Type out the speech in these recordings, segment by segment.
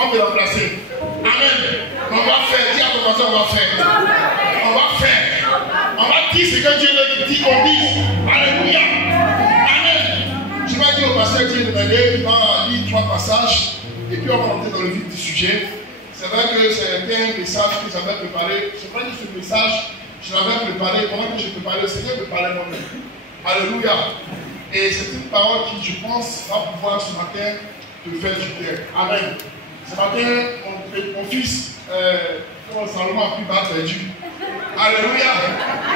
vais me remplacer. Amen. On va faire, dis à ton voisin, on va faire. On va faire. On va dire ce que Dieu veut dire qu'on dise. Alléluia. Amen. Je vais dire au pasteur Dieu de m'aider, il va lire 3 passages et puis on va rentrer dans le vif du sujet. C'est vrai que c'était un message que j'avais préparé. C'est vrai que ce message, je l'avais préparé. Pendant que je préparais, le Seigneur préparait moi-même. Alléluia. Et c'est une parole qui, je pense, va pouvoir ce matin te faire du bien. Amen. Ce matin, mon fils, Salomon a pu battre Dieu. Alléluia.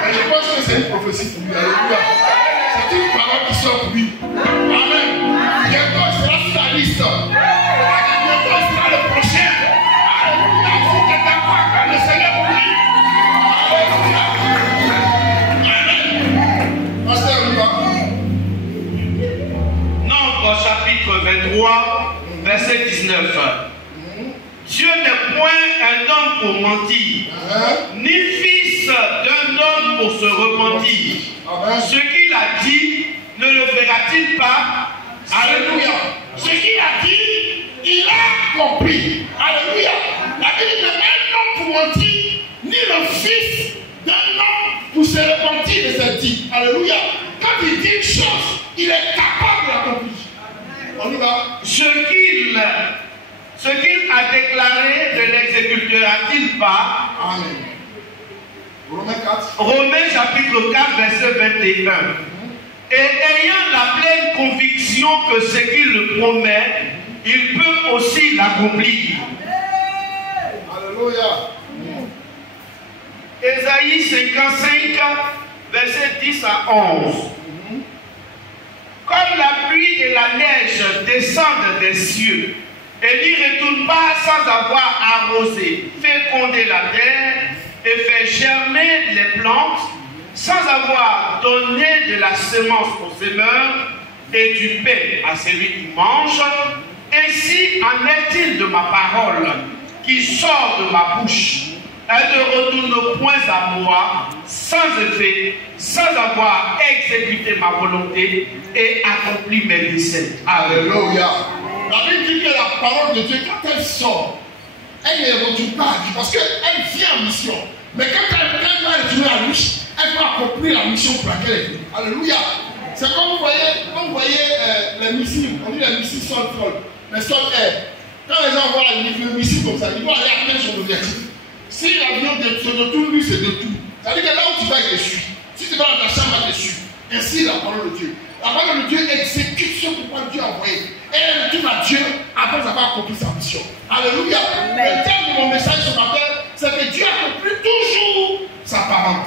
Et je pense que c'est une prophétie pour lui. Alléluia. C'est une parole qui sort pour lui. Amen. Bientôt, il sera sur la liste. Bientôt, il sera le prochain. Alléluia. Si tu es d'accord avec le Seigneur pour lui. Alléluia. Amen. Pasteur, on y va. Nombre chapitre 23, verset 19. Dieu n'est point un homme pour mentir, ni fils d'un homme pour se repentir. Ce qu'il a dit, ne le verra-t-il pas? Alléluia. Ce qu'il a dit, il a compris. Alléluia. La Bible n'est pas un homme pour mentir, ni le fils d'un homme pour se repentir de ses dits. Alléluia. Quand il dit une chose, il est capable de l'accomplir. On y va. Ce qu'il a déclaré ne l'exécutera-t-il pas? Amen. Romains 4. Romains chapitre 4, verset 21. Et ayant la pleine conviction que ce qu'il promet, il peut aussi l'accomplir. Alléluia. Ésaïe 55, verset 10 à 11. Comme la pluie et la neige descendent des cieux, et n'y retourne pas sans avoir arrosé, fécondé la terre et fait germer les plantes, sans avoir donné de la semence au semeur et du pain à celui qui mange, ainsi en est-il de ma parole qui sort de ma bouche. Elle ne retourne point à moi sans effet, sans avoir exécuté ma volonté et accompli mes desseins. Alléluia. La Bible dit que la parole de Dieu, quand elle sort, elle ne retourne pas à Dieu parce qu'elle vient en mission. Mais quand elle va retourner à lui, elle va accomplir la mission pour laquelle elle est venue. Alléluia. C'est comme vous voyez les missiles. On dit les missiles sol-sol, les sol-air. Quand les gens voient le missile comme ça, ils vont aller atteindre son objectif. Si l'avion se retourne, lui, c'est de tout. C'est-à-dire que là où tu vas, il te suit. Si tu vas dans ta chambre, il te suit. Ainsi, la parole de Dieu. La parole de Dieu exécute ce pourquoi Dieu a envoyé. Et elle retourne à Dieu après avoir accompli sa mission. Alléluia. Le thème de mon message ce matin, c'est que Dieu accomplit toujours sa parole.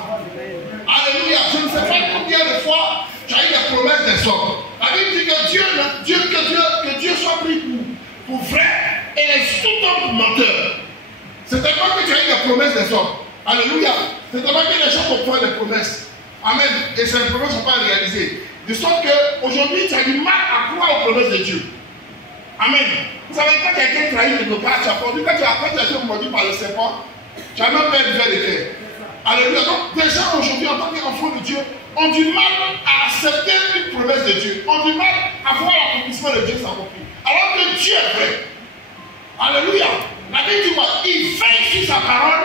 Alléluia. Je ne sais pas combien de fois tu as eu des promesses des hommes. La Bible dit que Dieu soit pris pour vrai et les tout-hommes pour menteurs. C'est tellement que tu as eu des promesses des hommes. Alléluia. C'est tellement que les gens vont prendre des promesses. Amen. Et ces promesses ne sont pas réalisées. De sorte qu'aujourd'hui, tu as du mal à croire aux promesses de Dieu. Amen. Vous savez, quand quelqu'un trahit quelque part, tu as perdu. Quand tu as été mordu par le serpent, tu as même perdu de terre. Alléluia. Donc, des gens aujourd'hui, en tant qu'enfants de Dieu, ont du mal à accepter une promesse de Dieu. Ont du mal à voir l'accomplissement de Dieu s'accomplir. Alors que Dieu est vrai. Alléluia. La Bible dit quoi? Il veille sur sa parole.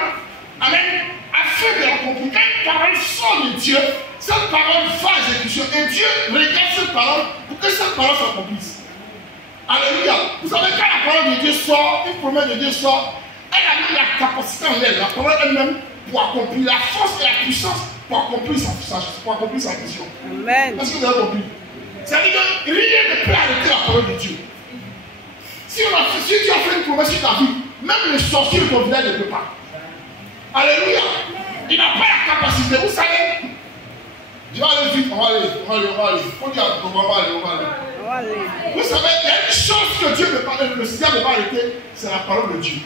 Amen. Afin de l'accomplir. Quand une parole sort de Dieu, cette parole va à exécution. Et Dieu regarde cette parole pour que cette parole s'accomplisse. Alléluia. Vous savez, quand la parole de Dieu sort, une promesse de Dieu sort, elle a mis la capacité en elle, la parole elle-même, pour accomplir la force et la puissance pour accomplir sa mission. Amen. Est-ce que vous avez compris? C'est-à-dire que rien ne peut arrêter la parole de Dieu. Si tu as fait une promesse sur ta vie, même le sorcier de ton village ne peut pas. Alléluia. Il n'a pas la capacité. Vous savez, je vais aller vite, on va aller. On dit, on va aller. Vous savez, il y a une chose que Dieu ne peut pas, le Seigneur ne peut pas arrêter, c'est la parole de Dieu.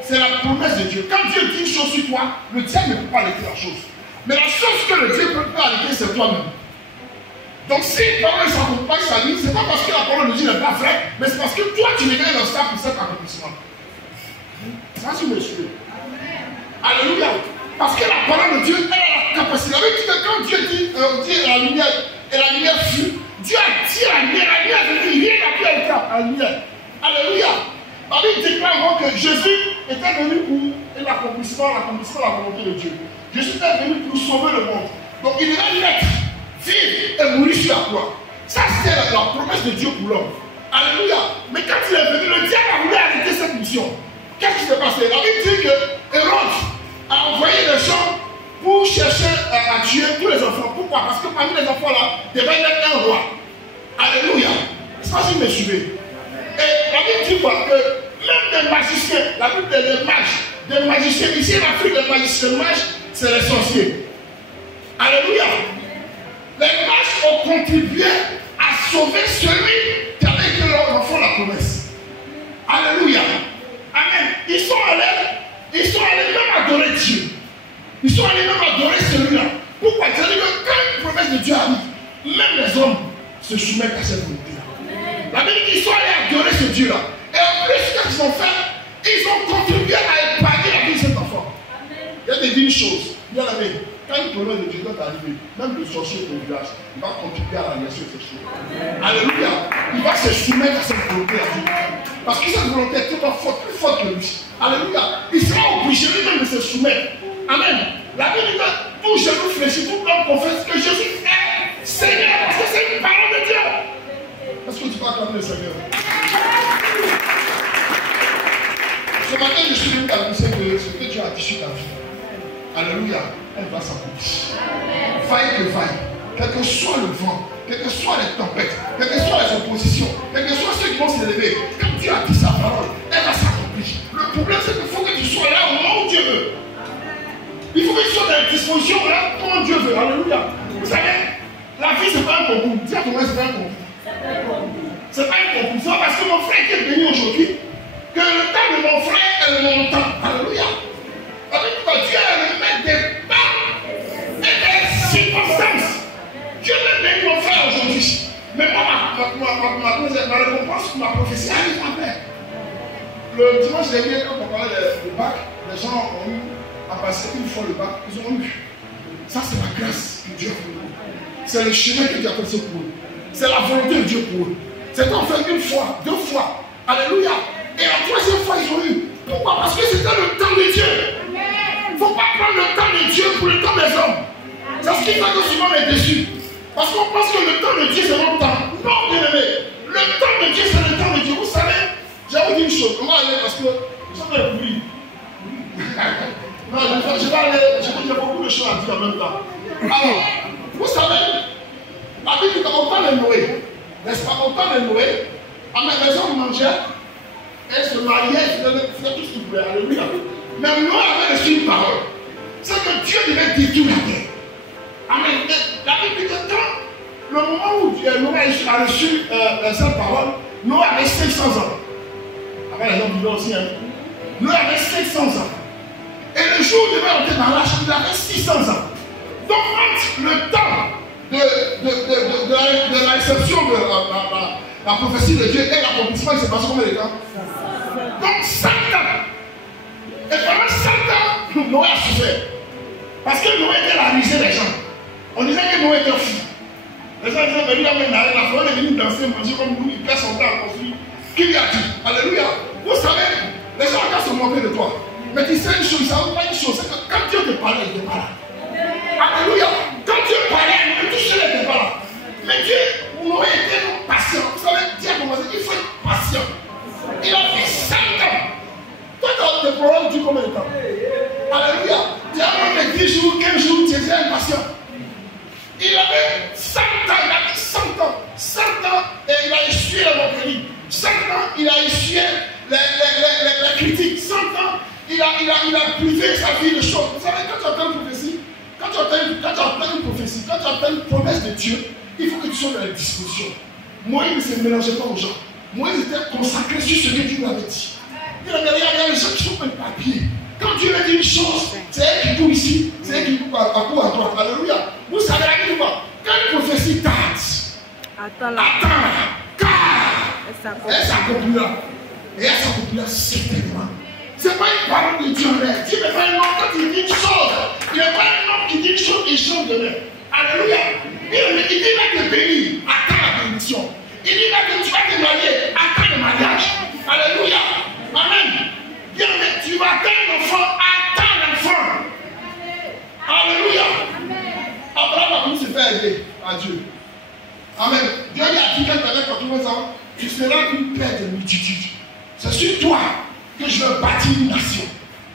C'est la promesse de Dieu. Quand Dieu dit une chose sur toi, le diable ne peut pas arrêter la chose. Mais la chose que le Dieu peut pas arrêter, c'est toi-même. Donc si une parole s'accompagne sa vie, ce n'est pas parce que la parole de Dieu n'est pas vraie, mais c'est parce que toi tu deviens un obstacle pour cet accomplissement. Ça, tu me suis. Alléluia. Parce que la parole de Dieu, elle a la capacité. La Bible dit que quand Dieu dit la lumière, et la lumière fut, Dieu a dit la lumière est venue, rien n'a pu être la lumière. Alléluia. La Bible déclare que Jésus était venu pour l'accomplissement de la volonté de Dieu. Jésus était venu pour sauver le monde. Donc il devait naître, vivre et mourir sur la croix. Ça, c'était la promesse de Dieu pour l'homme. Alléluia. Mais quand il est venu, le diable a voulu arrêter cette mission. Qu'est-ce qui s'est passé? La Bible dit que Hérode a envoyé des gens pour chercher à tuer tous les enfants. Pourquoi? Parce que parmi les enfants là, devait naître un roi. Alléluia. C'est pas si vous me suivez. Et la Bible dit quoi? Que même des magiciens, la Bible dit des mages, des magiciens, ici en Afrique, les magiciens, les mages, c'est les sorciers. Alléluia. Les mages ont contribué à sauver celui qui avait été leur enfant la promesse. Alléluia. Amen. Ils sont allés même adorer Dieu. Ils sont allés même adorer celui-là. Pourquoi? C'est-à-dire que quand une promesse de Dieu arrive, même les hommes se soumettent à cette volonté-là. La Bible dit qu'ils sont allés adorer ce Dieu-là. Et en plus, ce qu'ils ont fait, ils ont contribué à épargner la vie de cet enfant. Il y a des choses. Bien aimé, quand une promesse de Dieu doit arriver, même le sorcier au village, il va contribuer à la nation de ces choses. Alléluia. Il va se soumettre à cette volonté-là. Parce que cette volonté est tellement forte, plus forte que lui. Alléluia. Il sera obligé lui-même de se soumettre. Amen. La Bible dit que tout genou fléchit, tout l'homme confesse que Jésus est Seigneur. Parce que c'est une parole de Dieu. Est-ce que tu peux acclamer le Seigneur? Ce matin, je suis venu t'annoncer que ce que Dieu a dit sur ta vie. Alléluia. Elle va s'accomplir. Vaille que vaille. Quel que soit le vent, quelles que soient les tempêtes, quelles que soient les oppositions, quels que soient ceux qui vont s'élever, quand Dieu a dit sa parole, elle va s'accomplir. Le problème, c'est qu'il faut que tu sois là au moment où Dieu veut. Il faut que tu sois dans la disposition là comme Dieu veut. Alléluia. Vous savez, la vie, ce n'est pas un concours. Dis à ton frère, ce n'est pas un concours. Ce n'est pas un concours. C'est parce que mon frère qui est béni aujourd'hui, que le temps de mon frère est mon temps. Alléluia. Dieu est le maître des pas et des circonstances. Dieu m'a béni mon frère aujourd'hui. Mais moi, ma récompense pour ma prophétie arrive après. Le dimanche dernier, quand on parlait du bac, les gens ont eu à passer une fois le bac, ils ont eu. Ça, c'est la grâce que Dieu a fait pour eux. C'est le chemin que Dieu a fait pour eux. C'est la volonté de Dieu pour eux. C'est qu'on fait une fois, deux fois. Alléluia. Et la troisième fois, ils ont eu. Pourquoi? Parce que c'était le temps de Dieu. Il ne faut pas prendre le temps de Dieu pour le temps des hommes. C'est ce qui fait que souvent on est déçu. Parce qu'on pense que le temps de Dieu, c'est notre temps. Non, bien aimé. Le temps de Dieu, c'est le temps de Dieu. Vous savez, j'ai vous dit une chose. On va aller parce que nous sommes un bruit. Non, je vais aller. J'ai beaucoup de choses à dire en même temps. Alors, vous savez, la Bible dit qu'au temps de Noé, n'est-ce pas, au temps de Noé, les hommes mangeaient et se mariaient, faisaient tout ce qu'ils voulaient. Alléluia. Mais Noé avait reçu une parole. C'est que Dieu devait détruire la terre. Amen. La Bible dit que quand le moment où Noé a reçu cette parole, Noé avait 500 ans. Après les gens vivaient aussi. Noé avait 500 ans. Et le jour où il devait entrer dans l'arche, il avait 600 ans. Donc entre le temps de la réception de la prophétie de Dieu et l'accomplissement, il s'est passé combien de temps? Donc 100 ans. Et pendant 100 ans, Noé a souffert. Parce que Noé était la risée des gens. On disait que Noé était fou. Les gens disaient, mais lui, la foi, il est venu danser, manger comme nous, il perd son temps à construire. Qui lui a dit? Alléluia. Vous savez, les gens vont se moquer de toi. Mais tu sais une chose, ça ne veut pas une chose, c'est que quand Dieu te parlait, il te parlait. Alléluia. Quand Dieu parlait, même tout seul n'était pas là. Mais Dieu, Noé était patient. Vous savez, Dieu a commencé, il faut être patient. Il a fait 5 ans. Toi, tu as des problèmes, tu combien de temps? Alléluia. Tu as même 10 jours, 15 jours, tu étais impatient. Il avait 100 ans, il a mis 100 ans. 100 ans, et il a essuyé la moquerie. 100 ans, il a essuyé les critiques. 100 ans, il a privé sa vie de choses. Vous savez, quand tu entends une prophétie, quand tu entends une promesse de Dieu, il faut que tu sois dans la disposition. Moïse ne se mélangeait pas aux gens. Moïse était consacré sur ce que Dieu lui avait dit. Il y a des gens qui sont pas papier. Quand Dieu a dit une chose, c'est elle qui court ici, c'est elle qui court à droite. Alléluia. Vous savez la Bible quoi? Quand une prophétie tarde, attends, car elle s'accomplira. Et elle s'accomplira certainement. Ce n'est pas une parole de Dieu en l'air. Dieu n'est pas un homme quand il dit une chose. Il n'est pas un homme qui dit une chose et change de main. Alléluia. Il dit là de bénir, attends la bénédiction. Il dit là que tu vas te marier, attends le mariage. Alléluia. attends l'enfant. Alléluia. Abraham a voulu se faire aider à Dieu. Amen. Dieu lui a dit quand tu avais 80 ans, tu seras une paix de multitude. C'est sur toi que je vais bâtir une nation.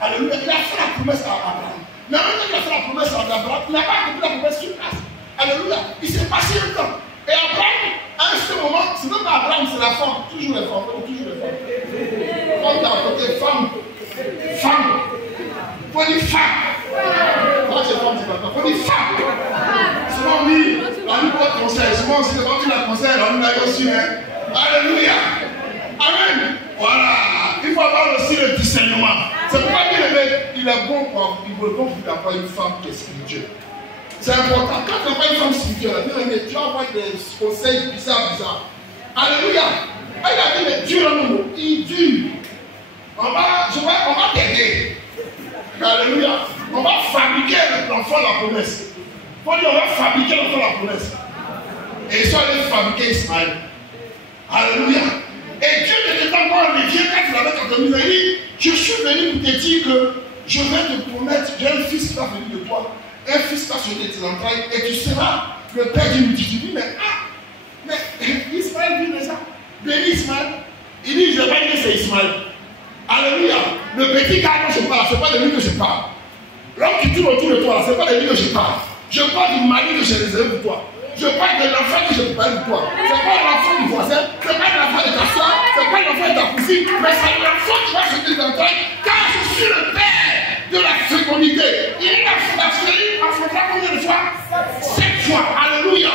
Alléluia. Il a fait la promesse à Abraham. Mais en même temps qu'il a fait la promesse à Abraham, il n'a pas accompli la promesse sur place. Alléluia. Il s'est passé un temps. Et Abraham, à ce moment, c'est même pas Abraham, c'est la femme. Toujours les femmes. Toujours les femmes. Comme tu as côté femme. Femme. Il faut dire femme. Quand c'est femme, c'est pas femme. Il faut dire femme. Sinon, oui, la nuit pas de conseil. Sinon, si c'est pas tu la conseil, la nuit là aussi. Alléluia. Amen. Voilà. Il faut avoir aussi le discernement. C'est pourquoi il est bon pour avoir une femme qui est spirituelle. C'est important. Quand tu n'as pas une femme spirituelle, tu vas avoir des conseils bizarres. Alléluia. Il a dit, mais Dieu, il dure. On va t'aider. Alléluia. On va fabriquer l'enfant de la promesse. Il faut dire, on va fabriquer l'enfant de la promesse. Et ils sont allés fabriquer Ismaël. Alléluia. Et Dieu ne t'était pas encore revient quand il avait 40 000 ans. Il dit, je suis venu pour te dire que je vais te promettre, j'ai un fils qui va venir de toi, un fils qui va sortir de tes entrailles, et tu seras le père d'une multitude. Il dit, mais Ismaël dit ça. Béni Ismaël. Il dit, je vais pas dire que c'est Ismaël. Alléluia. Le petit gars dont je parle, ce n'est pas de lui que je parle. L'homme qui tourne autour de toi, ce n'est pas de lui que je parle. Je parle du mari que j'ai réservé pour toi. Je parle de l'enfant que je te parle pour toi. Ce n'est pas l'enfant du voisin, ce n'est pas l'enfant de ta soeur, ce n'est pas l'enfant de ta cousine, mais c'est l'enfant qui va sortir de tes car je suis le père de la fécondité. Il a affronté combien de fois 7 fois. Alléluia.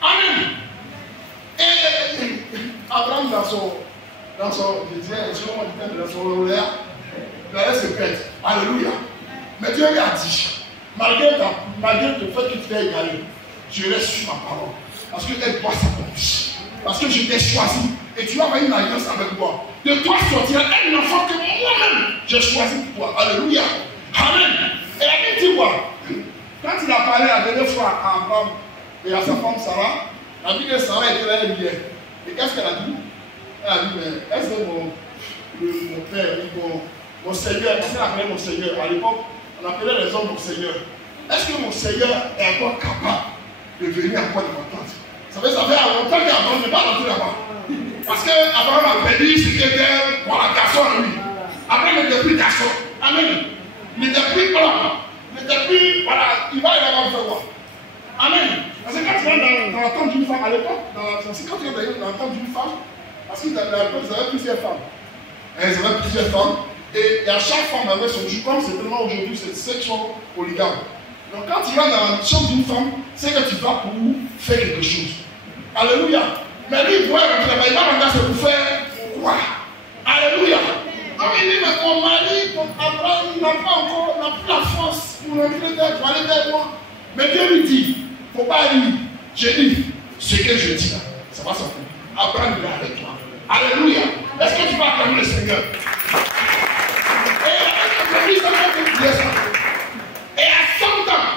Amen. Et Abraham dans son lauréat, il allait se perdre. Alléluia. Mais Dieu lui a dit, malgré le fait que tu t'es égaré, je reste sur ma parole. Parce qu'elle doit s'accomplir. Parce que je t'ai choisi. Et tu vas avoir une alliance avec moi. De toi sortira un enfant que moi-même j'ai choisi pour toi. Alléluia. Amen. Et la Bible dit quoi? Quand il a parlé la dernière fois à Abraham et à sa femme Sarah, la Bible dit que Sarah était là hier. Et qu'est-ce qu'elle a dit? Elle a dit, mais est-ce que mon père, mon Seigneur, parce qu'elle appelait mon Seigneur, à l'époque, on appelait les hommes mon Seigneur. Est-ce que mon Seigneur est encore capable de venir encore de ma tente? Ça fait longtemps qu'Abraham n'est pas rentré là-bas. Parce qu'Abraham a perdu ce qui était pour la garçon à lui. Abraham n'était plus garçon. Amen. Il n'était plus homme. Il n'était plus. Voilà, il va y avoir faire quoi? Amen. Parce que quand tu vas dans la tente d'une femme, à l'époque, quand tu vas dans la tente d'une femme, parce qu'ils avaient plusieurs femmes. Ils avaient plusieurs femmes. Et à chaque femme avait son jour. Comme c'est vraiment aujourd'hui, c'est section polygame. Donc quand tu vas dans la chambre d'une femme, c'est que tu vas pour faire quelque chose. Alléluia. Mais lui, il pourrait rentrer là-bas, il va rentrer pour faire quoi? Alléluia. Donc il dit, mais mon mari, Abraham, n'a plus la force pour rentrer dedans, pour aller vers moi. Mais Dieu lui dit, il ne faut pas aller. J'ai dit, ce que je dis là, ça va s'accomplir. Abraham est avec toi. Alléluia. Est-ce que tu vas acclamer le Seigneur? Et à 100 ans,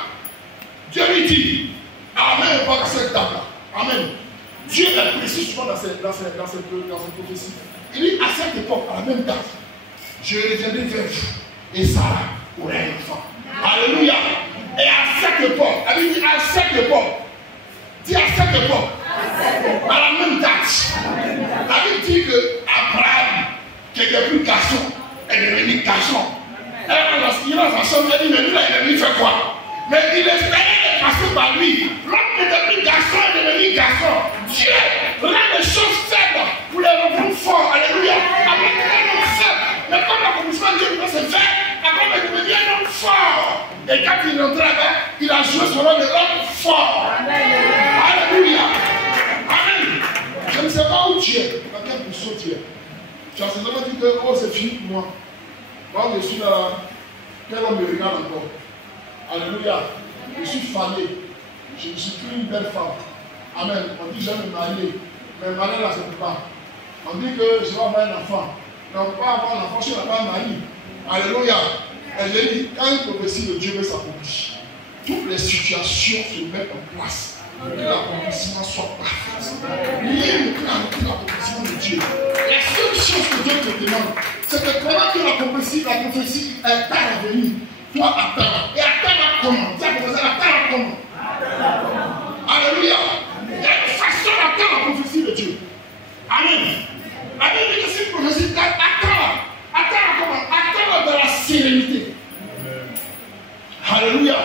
Dieu lui dit, Amen, pas à cette table-là. Amen. Dieu est précis souvent dans cette prophétie. Il dit, à cette époque, à la même date, je reviendrai vers vous et Sarah aurait un enfant. Alléluia. Et à cette époque, elle dit à cette époque, dis à cette époque, à la même date, elle dit que Abraham, qui était plus garçon, est devenu garçon. Il a sa chambre, elle dit, mais lui là, il est venu faire quoi? Mais il espérait de passer par lui. L'homme n'était plus garçon, il est devenu garçon. Dieu rend les choses faibles pour les rendre forts. Alléluia. Après, il est un homme faible. Mais comme l'accomplissement de Dieu doit se faire, après, il devient un homme fort. Et quand il est entré là-bas, il a joué son rôle de l'homme fort. Alléluia. Amen. Je ne sais pas où tu es, dans quelle position tu es. Tu as seulement dit que, oh, c'est fini pour moi. Moi, je suis là. Quel homme me regarde encore? Alléluia. Je suis fané. Je ne suis plus une belle femme. Amen. On dit, je vais me marier. Mais marier là, c'est pas. On dit que je vais avoir un enfant. Mais on ne peut pas avoir un enfant, je ne vais pas marier. Alléluia. Et j'ai dit, quand une prophétie de Dieu veut s'accomplir, toutes les situations se mettent en place Que l'accomplissement soit parfait. Libre que l'accomplissement de Dieu. La seule chose que Dieu te demande, c'est que pendant que la prophétie est à venir, toi attends. Et attends comment? Tu as commencé à attendre comment? Alléluia. Il y a une façon d'attendre la prophétie de Dieu. Amen. La Bible dit que c'est une prophétie, attends. Attends comment? Attends dans la sérénité. Alléluia.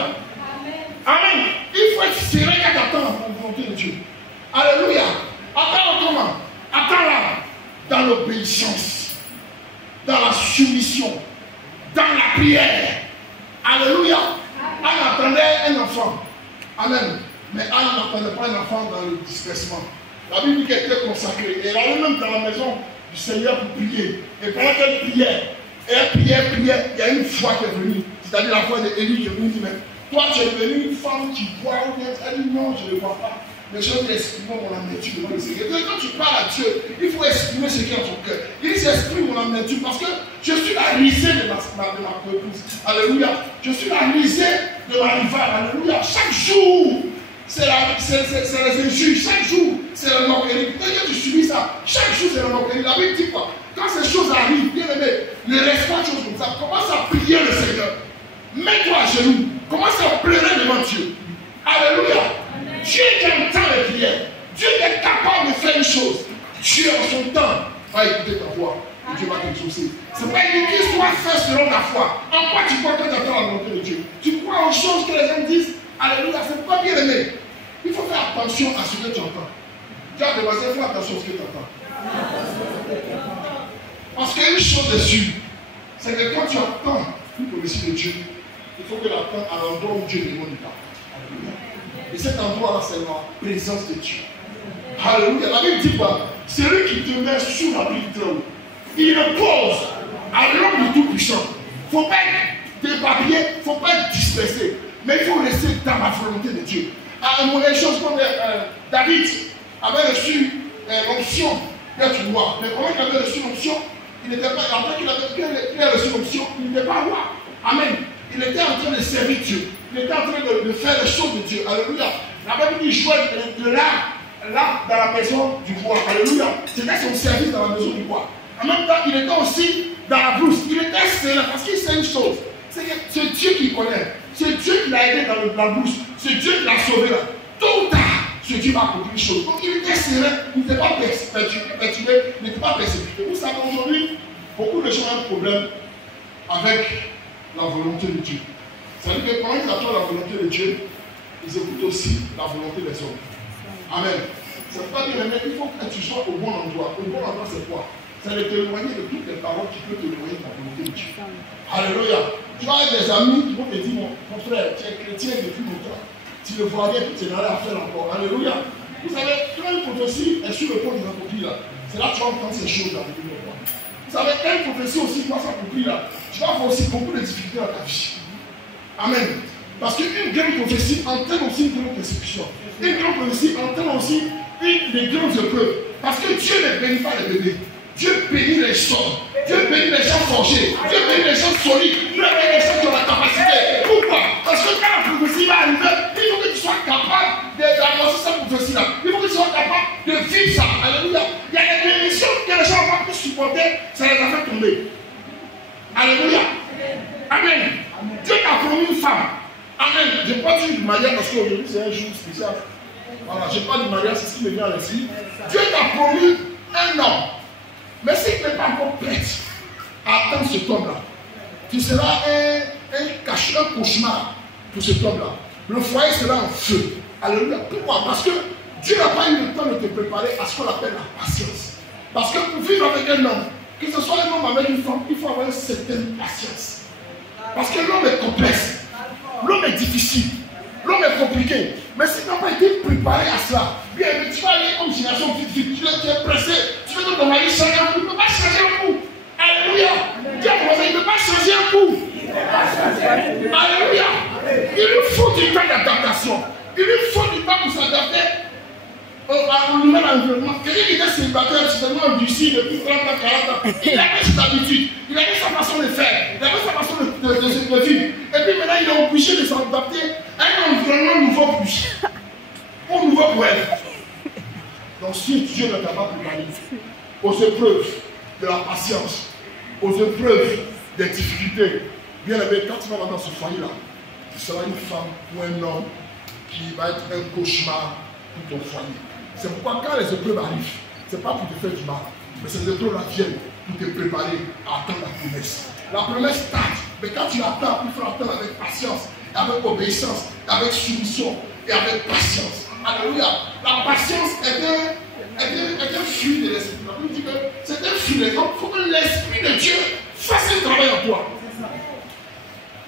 Amen. Il faut être serein quand tu attends la volonté de Dieu. Alléluia. Attends comment? Attends-la dans l'obéissance, dans la soumission, dans la prière. Alléluia. Anne attendait un enfant. Amen. Mais Anne n'attendait pas un enfant dans le dispersement. La Bible dit qu'elle était consacrée. Elle allait même dans la maison du Seigneur pour prier. Et pendant qu'elle priait, il y a une foi qui est venue. C'est-à-dire la foi d'Élie qui est venue. Mais toi, tu es devenue une femme qui voit ou bien elle dit non, je ne vois pas. Mais je vais exprimer mon amertume devant le Seigneur. Quand tu parles à Dieu, il faut exprimer ce qui est en ton cœur. Il dit j'exprime mon amertume parce que je suis la risée de ma épouse. Alléluia. Je suis la risée de ma rivale. Alléluia. Chaque jour, c'est les injures. Chaque jour, c'est la moquerie. Dès que tu subis ça, chaque jour, c'est la moquerie. La Bible dit quoi? Quand ces choses arrivent, bien aimé, ne reste pas chose comme ça. Commence à prier le Seigneur. Mets-toi à genoux. Commence à pleurer devant Dieu. Alléluia. Dieu qui entend les prières. Dieu est capable de faire une chose. Dieu en son temps va écouter ta voix. Et Dieu va t'exaucer. C'est pas une qu'il soit fait selon ta foi. En quoi tu crois que tu attends la volonté de Dieu? Tu crois aux choses que les gens disent? Alléluia, c'est pas bien aimé. Il faut faire attention à ce que tu entends. Tu as demandé, fais attention à ce que tu entends. Parce qu'une chose est sûre, c'est que quand tu attends une prophétie de Dieu, il faut que tu attendes à l'endroit où Dieu demande de t'attendre. Et cet endroit-là, c'est la présence de Dieu. Alléluia. La Bible dit quoi? Celui qui demeure sous l'abri du trône, il repose à l'homme du Tout-Puissant. Il ne faut pas être débarbillé, il ne faut pas être dispersé. Mais il faut rester dans la volonté de Dieu. À un moment, les choses comme David avait reçu l'onction d'être roi. Mais comment il avait reçu l'onction? Il n'était pas, après qu'il avait reçu l'onction, il n'était pas roi. Amen. Il était en train de servir Dieu. Il était en train de faire les choses de Dieu. Alléluia. La Bible dit qu'il jouait de là dans la maison du roi. Alléluia. C'était son service dans la maison du roi. En même temps, il était aussi dans la brousse. Il était serein parce qu'il sait une chose. C'est Dieu qui connaît. C'est Dieu qui l'a aidé dans la brousse. C'est Dieu qui l'a sauvé là. Tôt ou tard, ce Dieu va accomplir une chose. Donc il était serein. Il n'était pas perturbé. Il n'était pas persécuté. Vous savez, aujourd'hui, beaucoup de gens ont un problème avec la volonté de Dieu. C'est-à-dire que quand ils attendent la volonté de Dieu, ils écoutent aussi la volonté des hommes. Amen. C'est pas bien, mais il faut que tu sois au bon endroit. Au bon endroit, c'est quoi? C'est de t'éloigner de toutes les paroles qui peuvent t'éloigner de la volonté de Dieu. Alléluia. Tu as des amis qui vont te dire, mon frère, tu es chrétien depuis longtemps. Tu le vois bien que tu n'as rien à faire encore. Alléluia. Vous savez, quand une prophétie est sur le pont de l'accompli là, c'est là que tu vas entendre ces choses-là. Vous savez, quand une prophétie aussi doit s'accomplir là, tu vas avoir aussi beaucoup de difficultés dans ta vie. Amen. Parce qu'une grande prophétie entraîne aussi une grande persécution. Une grande prophétie entraîne aussi des grandes épreuves. Parce que Dieu ne bénit pas les bébés. Dieu bénit les gens. Dieu bénit les gens forgés. Dieu bénit les gens solides. Dieu bénit les gens qui ont la capacité. Pourquoi? Parce que quand la prophétie va arriver, il faut que tu sois capable d'annoncer cette prophétie-là. Il faut que tu sois capable de vivre ça. Alléluia. Il y a des émissions que les gens vont plus supporter, ça les a fait tomber. Alléluia. Amen. Dieu t'a promis une femme. Amen. Je ne parle pas du mariage parce qu'aujourd'hui c'est un jour spécial. Voilà, je parle du mariage, c'est ce qui me vient à l'esprit. Dieu t'a promis un homme. Mais si tu n'es pas encore prête à attendre cet homme-là, tu seras un cauchemar pour cet homme-là. Le foyer sera en feu. Alléluia. Pourquoi? Parce que Dieu n'a pas eu le temps de te préparer à ce qu'on appelle la patience. Parce que pour vivre avec un homme, que ce soit un homme avec une femme, il faut avoir une certaine patience. Parce que l'homme est complexe. L'homme est difficile. L'homme est compliqué. Mais si tu n'as pas été préparé à cela, bien, tu vas aller comme génération vite. Tu es pressé. Tu veux que ton mari change un coup. Il ne peut pas changer un coup. Alléluia. Dieu il ne peut pas changer un coup. Alléluia. Il lui faut du temps d'adaptation. Il lui faut du temps pour s'adapter au nouvel environnement. Quelqu'un qui était célibataire, seulement endurci depuis 30 ans, 40 ans, il avait ses habitudes, il avait sa façon de faire, il avait sa façon de vivre. Et puis maintenant, il est obligé de s'adapter à un environnement nouveau pour lui. nouveau pour elle. Donc si Dieu ne t'a pas préparé aux épreuves de la patience, aux épreuves des difficultés, bien aimé, quand tu vas dans ce foyer-là, tu seras une femme ou un homme qui va être un cauchemar pour ton foyer. C'est pourquoi quand les épreuves arrivent, ce n'est pas pour te faire du mal, mais ces épreuves-là viennent pour te préparer à attendre la promesse. La promesse tarde, mais quand tu l'attends, il faut l'attendre avec patience, avec obéissance, avec soumission et avec patience. Alléluia. La patience est un fruit de l'esprit. La Bible dit que c'est un fruit de l'esprit. Il faut que l'esprit de Dieu fasse un travail en toi.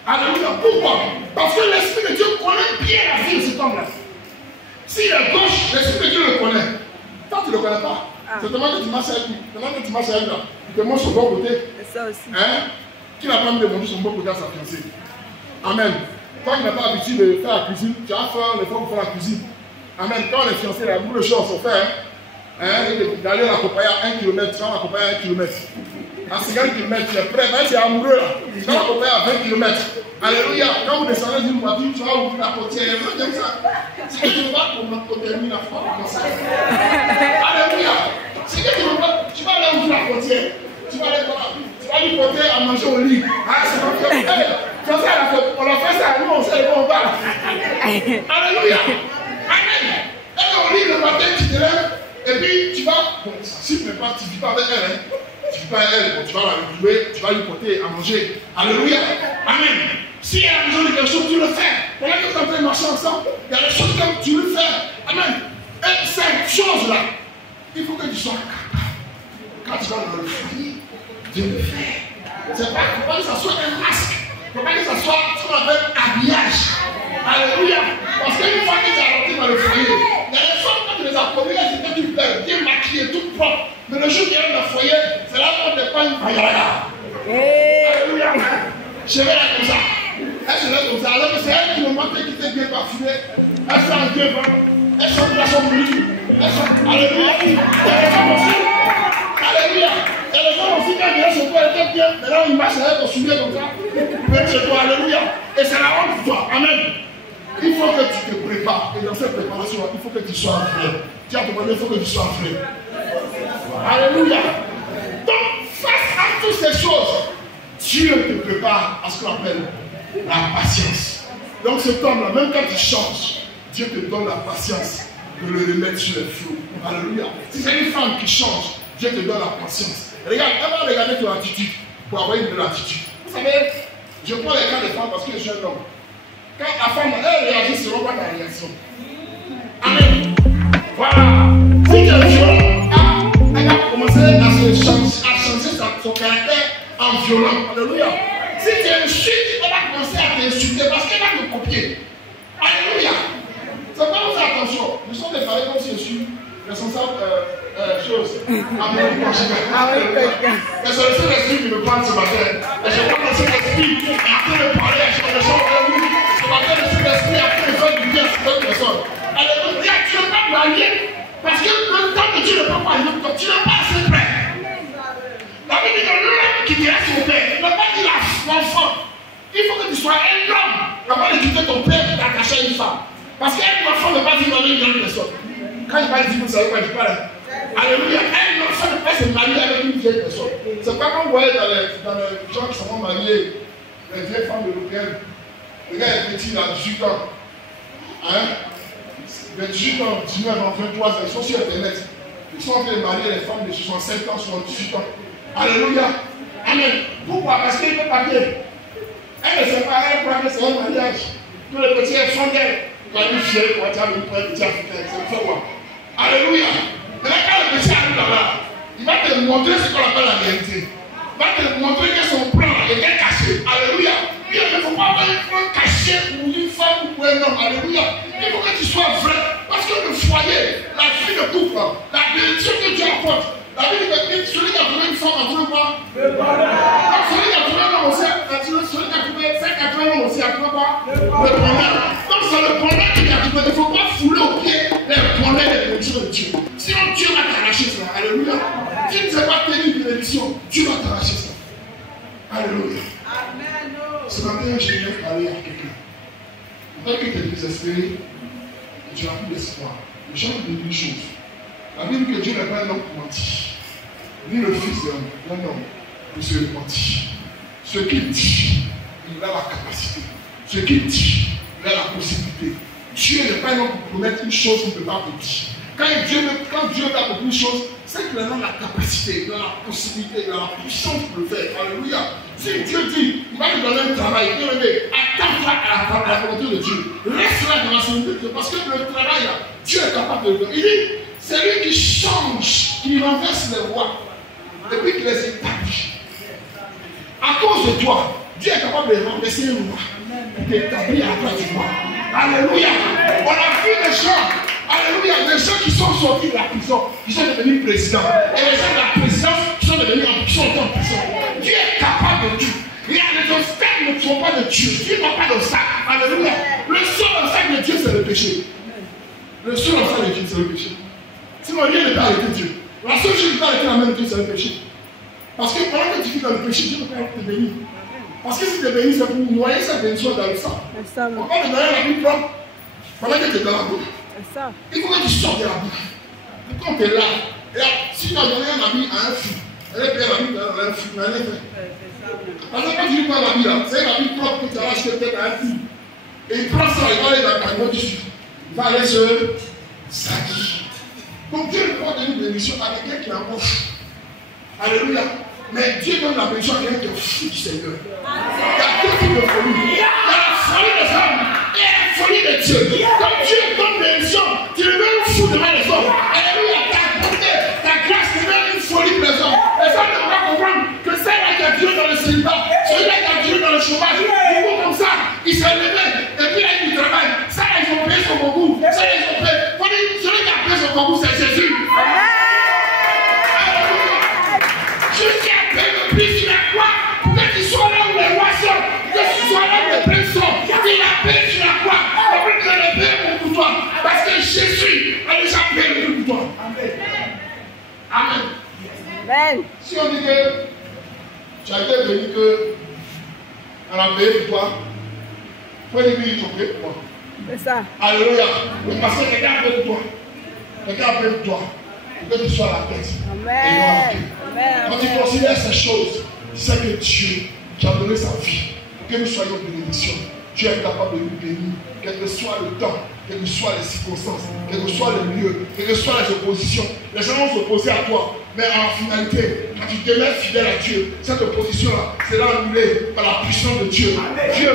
Alléluia. Pourquoi? Parce que l'esprit de Dieu connaît bien la vie de cet homme-là. S'il est gauche, l'esprit de Dieu le connaît. Toi, tu ne le connais pas. C'est tellement que tu marches avec lui. Tellement que tu marches avec lui. Il te montre son bon côté. C'est ça aussi. Hein? Qui n'a pas demandé son bon côté à sa fiancée? Amen. Toi qui n'as pas l'habitude de faire la cuisine, tu vas faire l'effort pour faire la cuisine. Amen. Quand on est fiancé, la boule de choses sont faites. D'aller l'accompagner à 1 km, tu vas l'accompagner à 1 km. À 50 km, tu es prêt, même si tu es amoureux là, tu vas l'accompagner à 20 km. Alléluia. Quand vous descendez d'une voiture, tu vas ouvrir la portière. Les gens aiment ça. C'est que tu ne vas pas terminer la foi comme ça. Alléluia. C'est que tu vas aller ouvrir la portière. Tu vas aller voir. Tu vas lui porter à manger au lit. Ah, c'est pas fait. On l'a fait ça, nous on sait où on va. Alléluia. Amen. Elle au lit le matin, tu te lèves. Et puis tu vas. Bon, si tu ne pas, tu ne vis pas avec elle. Hein. Tu ne vis pas avec elle. Bon, tu vas la retrouver, tu vas lui porter à manger. Alléluia. Amen. Si elle a besoin de quelque chose, tu le fais. Pendant que tu es en train de marcher ensemble, il y a des choses que tu le fais. Amen. Et cette chose-là, il faut que tu sois capable. Quand tu vas dans le foyer, de le faire. C'est pas que ça soit un masque. Il ne faut pas que ça soit ce qu'on appelle habillage. Alléluia. Parce qu'une fois que tu es rentré dans le foyer, il y a des femmes, quand tu les as connues, elles étaient toutes belles, bien maquillées, toutes propres. Mais le jour qu'il y a dans le foyer, c'est là qu'on ne pas une paillade. Alléluia. Je vais là comme ça. Elle se lève comme ça. Alors que c'est elle qui me montre qui était bien parfumée. Elle fait un deux vents. Elle chante la chambre brûlée. Elle chante. Alléluia. Il y a des femmes aussi. Alléluia. Il y a des femmes aussi qui viennent chez toi, elles étaient bien. Maintenant, ils marchent avec ton soulier comme ça. Ils viennent chez toi. Alléluia. Et c'est la honte pour toi. Amen. Il faut que tu te prépares. Et dans cette préparation, il faut que tu sois vrai. Tu as compris, il faut que tu sois vrai. Alléluia. Donc, face à toutes ces choses, Dieu te prépare à ce qu'on appelle la patience. Donc, cet homme-là, même quand il change, Dieu te donne la patience de le remettre sur les flots. Alléluia. Si c'est une femme qui change, Dieu te donne la patience. Regarde, elle va regarder ton attitude pour avoir une belle attitude. Vous savez, je prends les cas des femmes parce que je suis un homme. Quand la femme, elle réagit selon ta réaction. Amen. Voilà. Si tu es violent, elle va commencer à changer son caractère en violent. Alléluia. Si tu insultes, elle va commencer à t'insulter parce qu'elle va te copier. Alléluia. C'est pas pour faire attention. Nous sommes préparés comme si je suis responsable chose. Amen. Mais c'est le Saint-Esprit qui me parle ce matin. Et je vois le Saint-Esprit après me parler à chaque personne. Ce matin, le Saint-Esprit après me faire du bien à cette personne. Alléluia. Tu ne peux pas marier parce que le temps que tu ne peux pas marier, tu n'es pas assez prêt. La Bible dit que l'homme qui te reste au père, ne pas dire l'enfant. Il faut que tu sois un homme avant de quitter ton père et t'attacher à une femme. Parce qu'un enfant ne peut pas vivre avec une grande personne. Quand il parle de vous savez quoi je parle. Alléluia. Un enfant ne peut pas se marier avec une vieille personne. C'est pas comme vous voyez dans les gens qui sont mariés, les vieilles femmes européennes. Le gars est petit, il a 18 ans. Hein? Il a 18 ans, 19 ans, 23 ans, ils sont sur Internet. Ils sont en train de marier les femmes de 65 ans, 78 ans. Alléluia. Amen. Pourquoi? Parce qu'il ne peut pas bien. Elle ne sait pas, elle croit que c'est un mariage. Tous les petits enfants d'elle. Quand il est fier, quand tu as une petit africain, c'est le fait quoi. Alléluia. Maintenant, quand le petit arrive là-bas, il va te montrer ce qu'on appelle la réalité. Il va te montrer que son plan est caché. Alléluia. Il ne faut pas avoir un plan caché pour une femme ou pour un homme. Alléluia. Il faut que tu sois vrai. Parce que le foyer, la vie de couple, la bénédiction que Dieu apporte, la vie de celui qui a trouvé une femme a trouvé quoi? Le bonheur. Celui qui a trouvé un homme aussi, celui qui a trouvé 5 hommes aussi a trouvé quoi? Le bonheur. Donc c'est le bonheur qui a trouvé. Il ne faut pas fouler au pied les bonheurs des bénédictions de Dieu. Sinon Dieu va t'arracher ça. Alléluia. Si tu ne sais pas tenir une bénédiction, Dieu va t'arracher ça. Alléluia. Ce matin, je viens parler à quelqu'un. Peut-être que tu es désespéré et tu n'as plus d'espoir. toi. Les gens disent une chose. La Bible dit que Dieu n'est pas un homme pour mentir, ni le fils d'un homme pour se repentir. Ce qu'il dit, il a la capacité. Ce qu'il dit, il a la possibilité. Dieu n'est pas un homme pour promettre une chose qu'il ne peut pas dire. Quand Dieu va accomplir une chose, c'est qu'il a la capacité, il a la possibilité, il a la puissance pour le faire. Alléluia. Si Dieu dit, il va te donner un travail, il va te dire, attends-toi à la volonté de Dieu. Reste là dans la volonté de Dieu. Parce que le travail, là, Dieu est capable de le faire. Il dit, c'est lui qui change, qui renverse les rois, depuis qu'il les établit. À cause de toi, Dieu est capable de renverser un roi, d'établir à toi du roi. Alléluia. On a vu des gens. Alléluia, des gens qui sont sortis de la prison, qui sont devenus présidents. Et les gens de la présidence qui sont devenus en prison. Dieu est capable de tout. Il y a des obstacles ne sont pas de Dieu. Dieu n'a pas d'obstacle. Alléluia. Le seul obstacle de Dieu, c'est le péché. Le seul obstacle de Dieu, c'est le péché. Sinon, rien ne peut arrêter Dieu. La seule chose qui peut arrêter la main de Dieu, c'est le péché. Parce que pendant que tu vis dans le péché, Dieu ne peut pas te bénir. Parce que si tu es béni, c'est pour noyer cette bénédiction dans le sang. On va te donner la vie propre pendant que tu es dans la bouche. Il faut que tu sortes de la bouche. Quand tu es là, si tu as donné un ami à un fou, elle est bien l'ami dans un fou, elle est fait. Parce que quand tu lui prends la vie là, c'est un ami propre que tu as acheté peut-être à un fou. Et il prend ça, il va aller dans ta main dessus. Il va aller se saquer. Donc Dieu ne peut pas donner une bénédiction à quelqu'un qui est en poche. Alléluia. Mais Dieu donne la bénédiction à quelqu'un qui est fou du Seigneur. Il y a deux types de folie. Il y a la folie des hommes et la folie de Dieu. Quand Dieu donne une bénédiction, tu le mets un fou devant les hommes. Alléluia. Ta bonté, ta grâce, tu mets une folie pour les hommes. Les hommes ne peuvent pas comprendre que celle-là qui a duré dans le célibat, celui-là qui a duré dans le chômage, du coup comme ça, il s'est levé et puis là il travaille. Ça là, ils ont payé son concours. Ça là, ils ont payé. Celui qui a payé son concours, c'est Jésus. Jésus a payé le prix sur la croix pour que tu sois là où les rois sont, que tu sois là où les princes sont. Il a payé sur la croix pour que le payé pour toi. Parce que Jésus a déjà payé le prix pour toi. Amen. Amen. Si on dit que tu as été béni, que on a payé pour toi, il faut dire qu'ils ont payé pour toi. C'est ça. Alléluia. Parce que quelqu'un a payé pour toi. Quelqu'un a payé pour toi. Pour que tu sois à la tête. Amen. Quand tu considères ces choses, tu sais que Dieu, qui a donné sa vie, que nous soyons bénédictions, Dieu est capable de nous bénir, quel que soit le temps, quelles que soient les circonstances, quel que soit le lieu, quelles que soient les oppositions. Les gens vont s'opposer à toi, mais en finalité, quand tu demeures fidèle à Dieu, cette opposition-là sera annulée par la puissance de Dieu. Dieu